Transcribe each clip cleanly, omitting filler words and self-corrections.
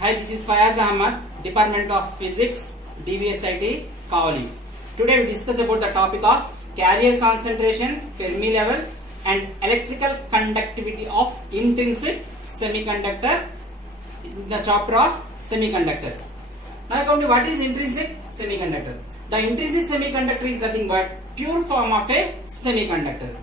Hi, this is Fayaz Ahmad, Department of Physics, DVSIT, Kavali. Today we discuss about the topic of carrier concentration, Fermi level, and electrical conductivity of intrinsic semiconductor in the chapter of semiconductors. Now come to what is intrinsic semiconductor. The intrinsic semiconductor is nothing but pure form of a semiconductor.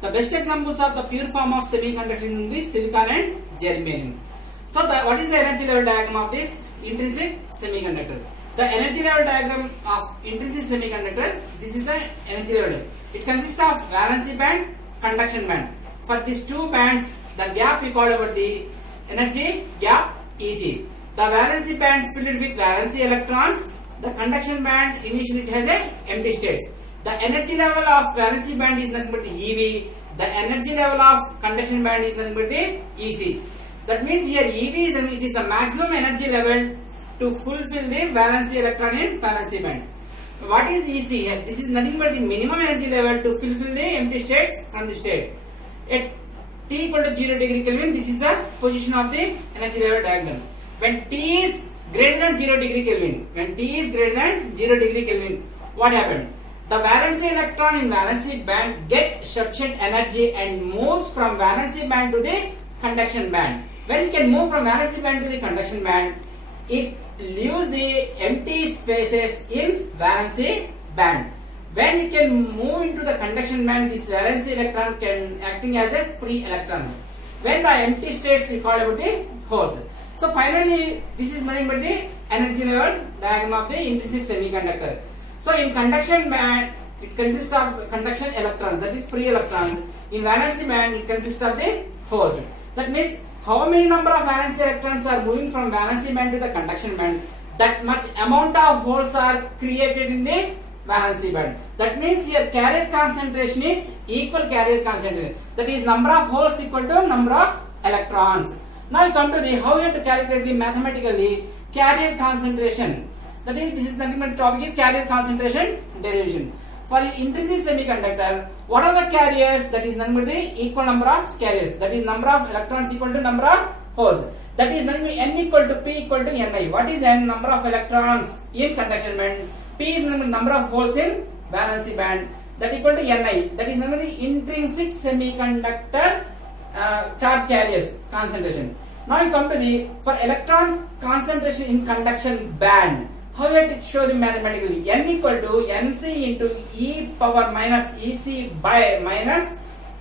The best examples of the pure form of semiconductor in the silicon and germanium. So what is the energy level diagram of this intrinsic semiconductor? The energy level diagram of intrinsic semiconductor, this is the energy level. It consists of valency band, conduction band. For these two bands, the gap we call about the energy gap Eg. The valency band filled with valency electrons. The conduction band initially it has a empty states. The energy level of valency band is nothing but Ev. The energy level of conduction band is nothing but the Ec. That means here Ev is the maximum energy level to fulfill the valency electron in valency band. What is Ec? This is nothing but the minimum energy level to fulfill the empty states from the state. At T equal to 0 degree Kelvin, this is the position of the energy level diagram. When T is greater than 0 degree Kelvin, what happened? The valency electron in valency band get sufficient energy and moves from valency band to the conduction band. When it can move from valency band to the conduction band, it leaves the empty spaces in valency band. When it can move into the conduction band, this valency electron can acting as a free electron. When the empty states is called about the holes. So finally, this is nothing but the energy level diagram of the intrinsic semiconductor. So in conduction band, it consists of conduction electrons, that is free electrons. In valency band, it consists of the holes. That means how many number of valency electrons are moving from valency band to the conduction band, that much amount of holes are created in the valency band. That means here carrier concentration is equal carrier concentration. That is number of holes equal to number of electrons. Now you come to the how you have to calculate the mathematically carrier concentration. That is, this is nothing but topic is carrier concentration derivation. For intrinsic semiconductor, what are the carriers? That is nothing but the equal number of carriers. That is number of electrons equal to number of holes. That is nothing but N equal to P equal to Ni. What is N? Number of electrons in conduction band. P is number of holes in valency band. That equal to Ni. That is nothing but the intrinsic semiconductor charge carriers concentration. Now you come to the for electron concentration in conduction band. How you have to show the mathematically? N equal to Nc into e power minus Ec by minus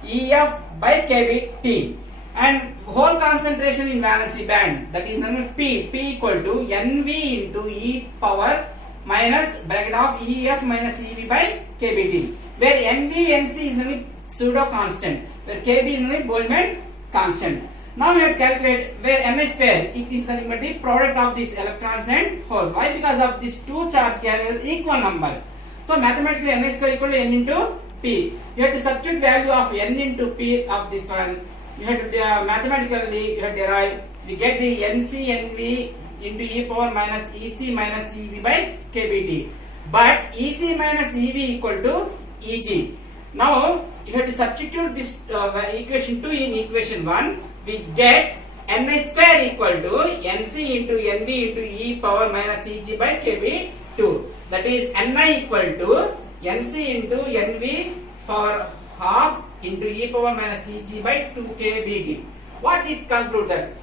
Ef by kBt, and whole concentration in valency band, that is nothing but P equal to Nv into e power minus bracket of Ef minus Ev by kBt, where Nv Nc is nothing pseudo constant, where kB is nothing Boltzmann constant. Now we have to calculate where Ni square, it is nothing but the product of these electrons and holes. Why? Because of these two charge carriers equal number. So mathematically Ni square equal to N into P. You have to substitute value of N into P of this one. You have to mathematically you have to derive. We get the Nc Nv into e power minus Ec minus Ev by kBt. But Ec minus Ev equal to Eg. Now you have to substitute this equation 2 in equation 1. We get Ni square equal to Nc into Nv into e power minus Eg by kB2. That is Ni equal to Nc into Nv power half into e power minus Eg by 2 kBt. What it concluded?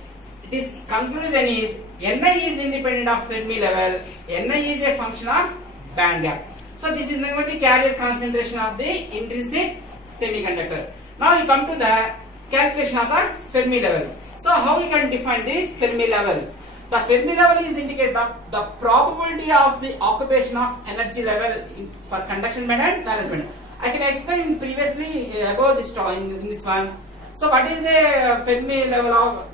This conclusion is Ni is independent of Fermi level. Ni is a function of band gap. So this is nothing but the carrier concentration of the intrinsic semiconductor. Now you come to the calculation of the Fermi level. So how we can define the Fermi level? The Fermi level is indicate the probability of the occupation of energy level for conduction band and valence band. I can explain previously about this in this one. So what is the Fermi level of?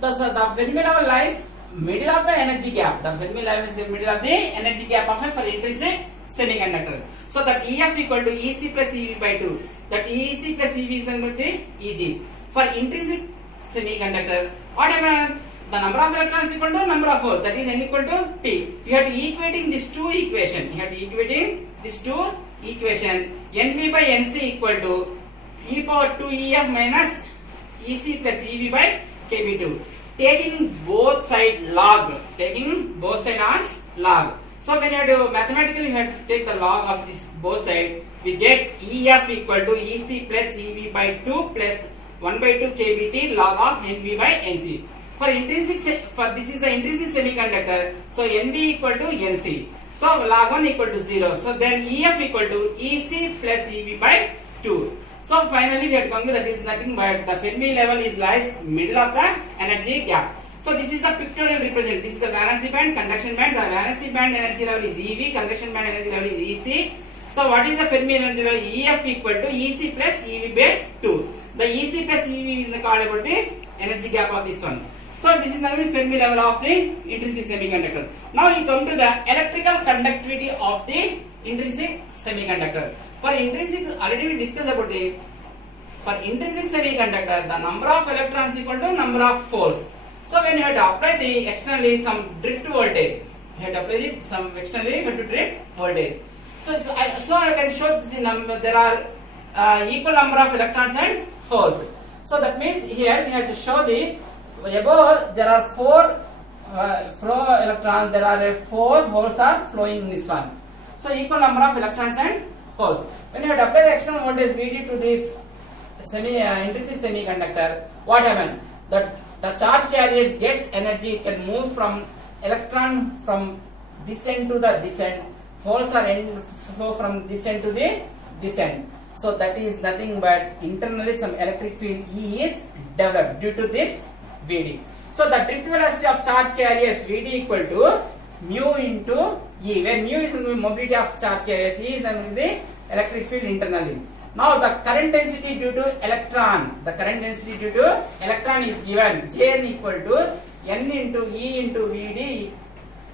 The Fermi level lies middle of the energy gap. The Fermi level is the middle of the energy gap of for intrinsic semiconductor. So that Ef equal to Ec plus Ev by 2. That Ec plus Ev is nothing but the Eg. For intrinsic semiconductor, what happened? The number of electrons equal to number of holes. That is N equal to P. You have to equating these two equation. Nv by Nc equal to e power 2 Ef minus Ec plus Ev by kB2. taking both side log, taking both side on log. So when you have to mathematically you have to take the log of this both side, we get EF equal to EC plus EV by 2 plus 1 by 2 kBT log of NV by NC. For intrinsic, for this is the intrinsic semiconductor, so NV equal to NC. So log 1 equal to 0. So then EF equal to EC plus EV by 2. So finally we have to conclude that is nothing but the Fermi level is lies middle of the energy gap. So this is the pictorial represent. This is the valency band, conduction band. The valency band energy level is EV, conduction band energy level is EC. So what is the Fermi energy level? EF equal to EC plus EV by 2. The EC plus EV is called about the energy gap of this one. So this is the Fermi level of the intrinsic semiconductor. Now you come to the electrical conductivity of the intrinsic semiconductor. For intrinsic, already we discussed about it. For intrinsic semiconductor, the number of electrons equal to number of holes. So when you have to apply the externally some drift voltage, you have to apply some externally you have to drift voltage. So I can show this number. There are equal number of electrons and holes. So that means here we have to show the above there are 4 flow electrons. There are 4 holes are flowing in this one. So equal number of electrons and holes. When you have to apply the external voltage VD to this intrinsic semiconductor, what happens? That the charge carriers gets energy, can move from electron from this end to the this end. Holes are flow from this end to the this end. So that is nothing but internally some electric field E is developed due to this VD. So the drift velocity of charge carriers VD equal to mu into E, where mu is the mobility of charge carriers, E is the electric field internally. Now the current density due to electron, is given Jn equal to N into E into Vd,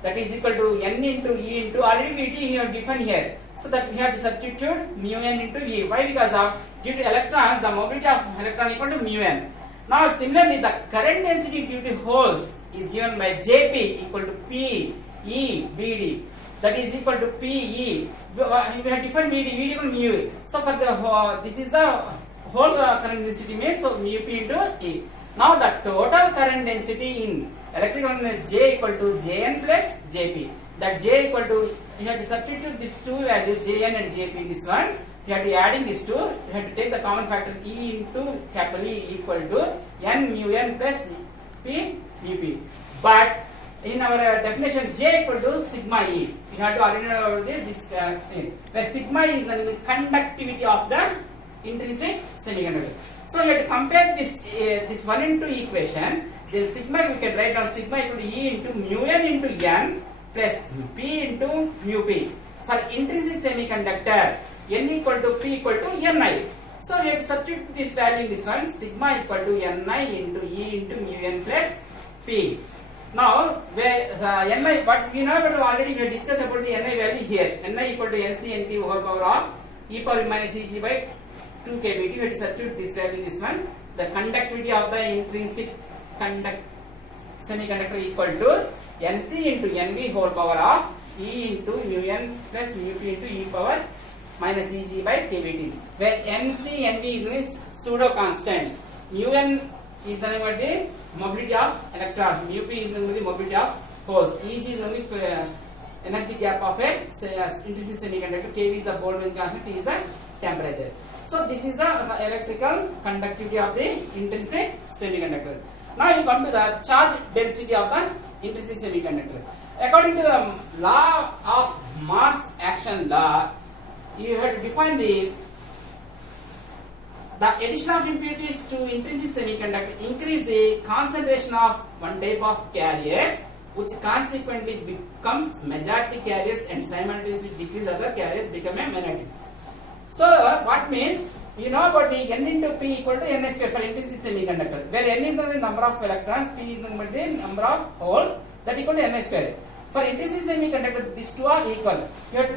that is equal to N into E into already Vd you have defined here. So that we have to substitute mu n into E. Why? Because of due to electrons, the mobility of electron equal to mu n. Now similarly the current density due to holes is given by Jp equal to P E Vd, that is equal to Pe. We have defined Vd equal to mu. So for the this is the whole current density means so mu P into E. Now the total current density in electrical J equal to Jn plus Jp. That J equal to, you have to substitute these two values Jn and Jp in this one. You have to adding these two. You have to take the common factor E into capital E equal to N mu n plus P mu P. But in our definition J equal to sigma E. You have to already know this thing, where sigma is the conductivity of the intrinsic semiconductor. So you have to compare this one into equation. The sigma we can write down sigma equal to E into mu n into n plus P into mu P. For intrinsic semiconductor, N equal to P equal to Ni. So we have to substitute this value in this one. Sigma equal to Ni into E into mu n plus P. Now, where Ni, but we know about already we have discussed about the Ni value here. Ni equal to Nc Nt whole power of e power minus Eg by 2 kBt. We have to substitute this value in this one. The conductivity of the intrinsic semiconductor equal to Nc into Nv whole power of E into mu n plus mu p into e power minus Eg by kBt. Where Nc Nv is pseudo constants. Mu n is the name of the mobility of electrons. Mu p is the mobility of holes. Eg is only energy gap of a intrinsic semiconductor. Kv is the Boltzmann constant. T is the temperature. So this is the electrical conductivity of the intrinsic semiconductor. Now you come to the charge density of the intrinsic semiconductor. According to the law of mass action law, you have to define the addition of impurities to intrinsic semiconductor increase the concentration of one type of carriers, which consequently becomes majority carriers and simultaneously decrease other carriers become a minority. So what means, you know about the N into P equal to N square for intrinsic semiconductor, where N is the number of electrons, P is the number of holes, that equal to N square. For intrinsic semiconductor, these two are equal. We have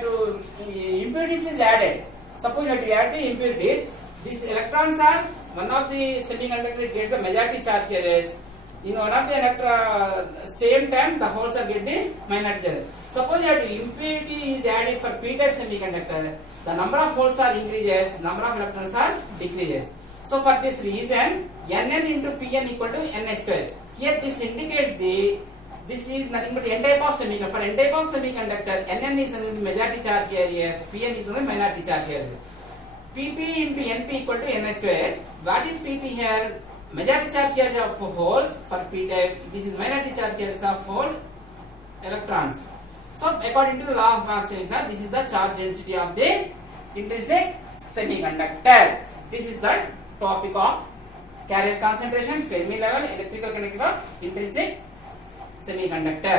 to impurities is added. Suppose you have to add the impurities. These electrons are one of the semiconductor gets the majority charge carriers. In one of the same time the holes are get the minority charge. Suppose you have to impurity is added for p-type semiconductor, the number of holes are increases, number of electrons are decreases. So for this reason, Nn into P Pn equal to Ni square. Here this indicates this is nothing but N type of semiconductor. For N type of semiconductor, Nn is the majority charge carriers, Pn is the minority charge carrier. Pp into Np equal to Ni square. What is Pp here? Majority charge carrier of holes for P type. This is minority charge carriers of hole electrons. So according to the law of Planck's semiconductor, this is the charge density of the intrinsic semiconductor. This is the topic of carrier concentration, Fermi level, electrical conductivity of intrinsic semiconductor.